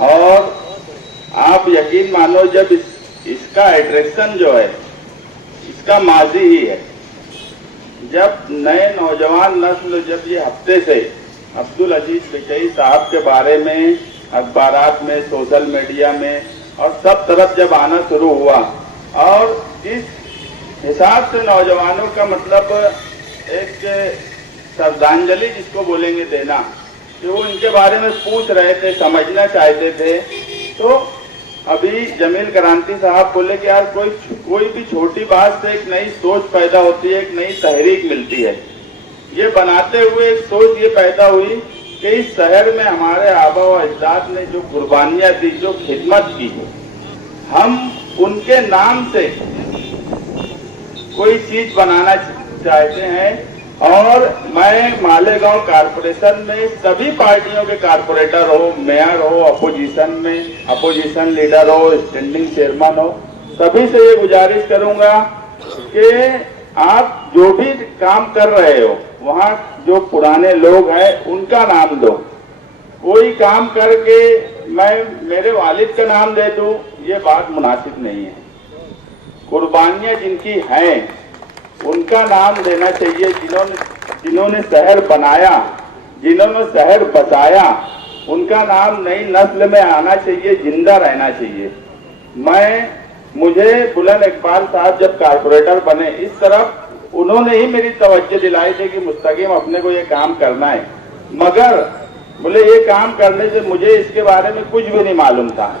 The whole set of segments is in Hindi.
और आप यकीन मानो जब इसका एट्रैक्शन जो है इसका माजी ही है। जब नए नौजवान नस्ल जब ये हफ्ते से अब्दुल अजीज बिचई साहब के बारे में अखबारात में, सोशल मीडिया में और सब तरफ जब आना शुरू हुआ और इस हिसाब से नौजवानों का मतलब एक श्रद्धांजलि जिसको बोलेंगे देना, कि वो इनके बारे में पूछ रहे थे, समझना चाहते थे, तो अभी जमील क्रांति साहब बोले कि यार कोई भी छोटी बात से एक नई सोच पैदा होती है, एक नई तहरीक मिलती है। ये बनाते हुए एक सोच ये पैदा हुई कि इस शहर में हमारे आबा व अजदाद ने जो कुर्बानियां दी, जो खिदमत की, हम उनके नाम से कोई चीज बनाना चाहते हैं। और मैं मालेगांव कारपोरेशन में सभी पार्टियों के कारपोरेटर हो, मेयर हो, अपोजिशन में अपोजिशन लीडर हो, स्टैंडिंग चेयरमैन हो, सभी से ये गुजारिश करूंगा कि आप जो भी काम कर रहे हो वहाँ जो पुराने लोग हैं उनका नाम दो। कोई काम करके मैं मेरे वालिद का नाम दे दूं, ये बात मुनासिब नहीं है। कुर्बानियां जिनकी हैं उनका नाम देना चाहिए। जिन्होंने शहर बनाया, जिन्होंने शहर बसाया, उनका नाम नई नस्ल में आना चाहिए, जिंदा रहना चाहिए। मुझे बुलंद इकबाल साहब जब कारपोरेटर बने, इस तरफ उन्होंने ही मेरी तवज्जो दिलाई थी कि मुस्तकीम अपने को ये काम करना है, मगर बोले ये काम करने से मुझे इसके बारे में कुछ भी नहीं मालूम था।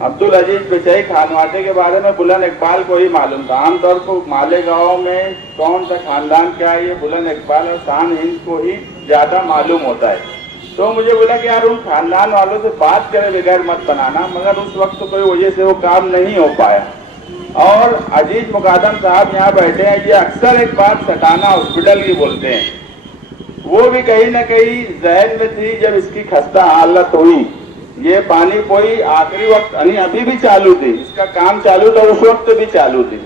अब्दुल अजीज बिचई खानवाटे के बारे में बुलंद इकबाल को ही मालूम था। आमतौर को मालेगांव में कौन सा खानदान क्या है ये बुलंद इकबाल और शान हिंद को ही ज्यादा मालूम होता है। तो मुझे बोला कि यार उन खानदान वालों से बात करे बगैर मत बनाना, मगर उस वक्त कोई वजह से वो काम नहीं हो पाया। और अजीज मुकादम साहब यहाँ बैठे हैं, ये अक्सर एक बात सटाना हॉस्पिटल की बोलते हैं, वो भी कहीं ना कहीं जहन में थी जब इसकी खस्ता हालत हुई। ये पानी पोई आखिरी वक्त अभी भी चालू थी, इसका काम चालू था, उस वक्त भी चालू थी।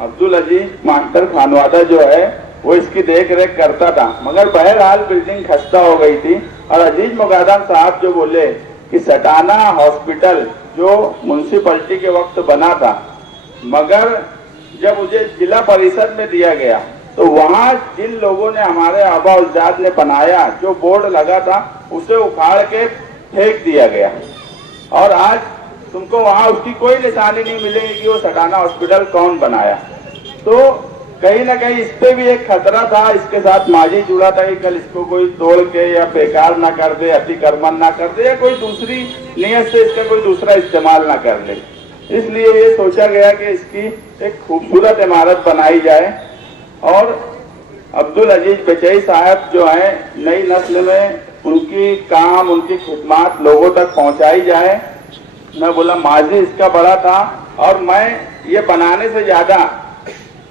अब्दुल अजीज मास्टर खानवादा जो है वो इसकी देख रेख करता था, मगर बहरहाल बिल्डिंग खस्ता हो गई थी। और अजीज मुकादम साहब जो बोले कि सटाना हॉस्पिटल जो म्युनिसिपैलिटी के वक्त बना था, मगर जब मुझे जिला परिषद में दिया गया तो वहाँ जिन लोगों ने हमारे आबा अजदाद ने बनाया, जो बोर्ड लगा था उसे उखाड़ के फेंक दिया गया। और आज तुमको वहाँ उसकी कोई निशानी नहीं मिलेगी कि वो सटाना हॉस्पिटल कौन बनाया। तो कहीं ना कहीं इस पे भी एक खतरा था, इसके साथ माजी जुड़ा था कि कल इसको कोई तोड़ के या बेकार ना कर दे, अतिक्रमण ना कर दे, या कोई दूसरी नियत से इसका कोई दूसरा इस्तेमाल ना कर ले। इसलिए ये सोचा गया कि इसकी एक खूबसूरत इमारत बनाई जाए। और अब्दुल अजीज बिचई साहब जो है नई नस्ल में उनकी काम, उनकी खिदमत लोगों तक पहुंचाई जाए। मैं बोला माजी इसका बड़ा था, और मैं ये बनाने से ज्यादा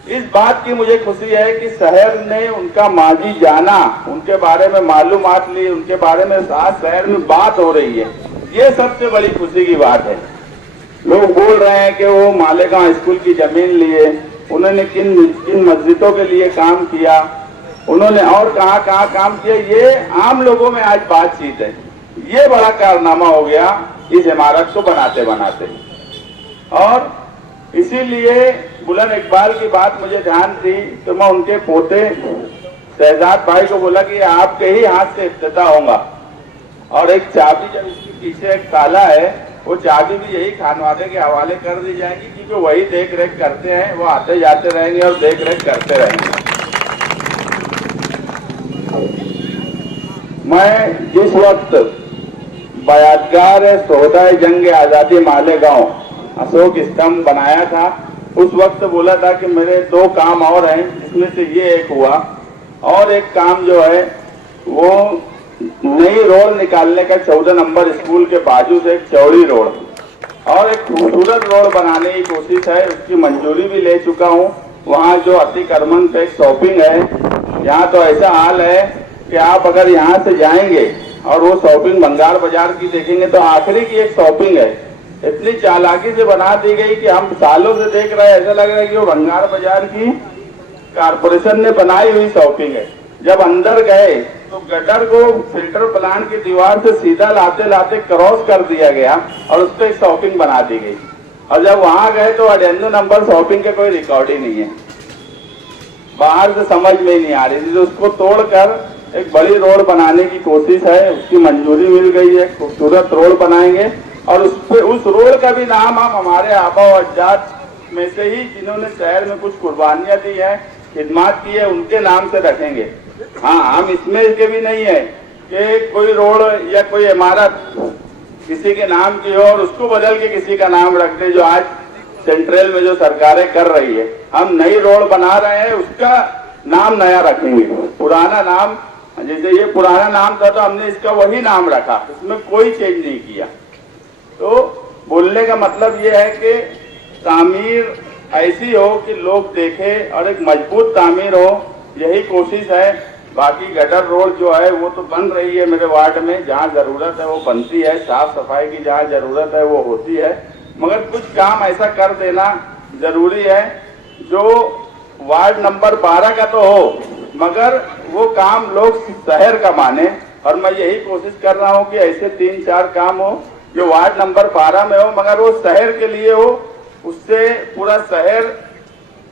इस बात की मुझे खुशी है कि शहर ने उनका माजी जाना, उनके बारे में मालूमात ली, उनके बारे में आज शहर में बात हो रही है। ये सबसे बड़ी खुशी की बात है। लोग बोल रहे हैं कि वो मालेगांव स्कूल की जमीन लिए, उन्होंने किन मस्जिदों के लिए काम किया, उन्होंने और कहाँ काम किया, ये आम लोगों में आज बातचीत है। ये बड़ा कारनामा हो गया इस इमारत को बनाते बनाते। और इसीलिए बुलंद इकबाल की बात मुझे ध्यान थी, तो मैं उनके पोते शहजाद भाई को बोला कि आपके ही हाथ से इफ्तिताह होगा। और एक चाबी, जब इसके पीछे एक ताला है, वो चाबी भी यही खानवादे के हवाले कर दी जाएगी, क्योंकि वही देख रेख करते हैं, वो आते जाते रहेंगे और देख रेख करते रहेंगे। मैं जिस वक्त बयादगार शोहदाए जंग आजादी मालेगांव अशोक स्तंभ बनाया था, उस वक्त बोला था कि मेरे 2 काम और हैं, जिसमें से ये एक हुआ। और एक काम जो है वो नई रोड निकालने का 14 नंबर स्कूल के बाजू से एक चौड़ी रोड और एक खूबसूरत रोड बनाने की कोशिश है, उसकी मंजूरी भी ले चुका हूँ। वहाँ जो अतिक्रमण पे शॉपिंग है, यहाँ तो ऐसा हाल है कि आप अगर यहाँ से जाएंगे और वो शॉपिंग बंगाल बाजार की देखेंगे तो आखिरी की एक शॉपिंग है, इतनी चालाकी से बना दी गई कि हम सालों से देख रहे हैं, ऐसा लग रहा है कि वो बंगाल बाजार की कारपोरेशन ने बनाई हुई शॉपिंग है। जब अंदर गए तो गटर को फिल्टर प्लांट की दीवार से सीधा लाते लाते क्रॉस कर दिया गया और उस पर एक शॉपिंग बना दी गई। और जब वहां गए तो अडेंडो नंबर शॉपिंग के कोई रिकॉर्ड ही नहीं है, बाहर से समझ में ही नहीं आ रही थी। तो उसको तोड़कर एक बड़ी रोड बनाने की कोशिश है, उसकी मंजूरी मिल गई है, खूबसूरत रोड बनाएंगे। और उस रोड का भी नाम हम हमारे आबा और अजदाद में से ही जिन्होंने शहर में कुछ कुर्बानियां दी है, खिदमत की है, उनके नाम से रखेंगे। हाँ, हम इसमें के भी नहीं है कि कोई रोड या कोई इमारत किसी के नाम की हो और उसको बदल के किसी का नाम रख दे, जो आज सेंट्रल में जो सरकारें कर रही है। हम नई रोड बना रहे हैं, उसका नाम नया रखेंगे, पुराना नाम, जैसे ये पुराना नाम था तो हमने इसका वही नाम रखा, इसमें कोई चेंज नहीं किया। तो बोलने का मतलब ये है कि तामीर ऐसी हो कि लोग देखें और एक मजबूत तामीर हो, यही कोशिश है। बाकी गटर रोड जो है वो तो बन रही है मेरे वार्ड में, जहाँ जरूरत है वो बनती है, साफ सफाई की जहाँ जरूरत है वो होती है, मगर कुछ काम ऐसा कर देना जरूरी है जो वार्ड नंबर 12 का तो हो, मगर वो काम लोग शहर का माने। और मैं यही कोशिश कर रहा हूँ कि ऐसे 3-4 काम हो जो वार्ड नंबर 12 में हो, मगर वो शहर के लिए हो, उससे पूरा शहर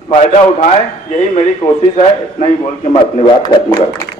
फायदा उठाए, यही मेरी कोशिश है। इतना ही बोल के मैं अपनी बात खत्म करता हूँ।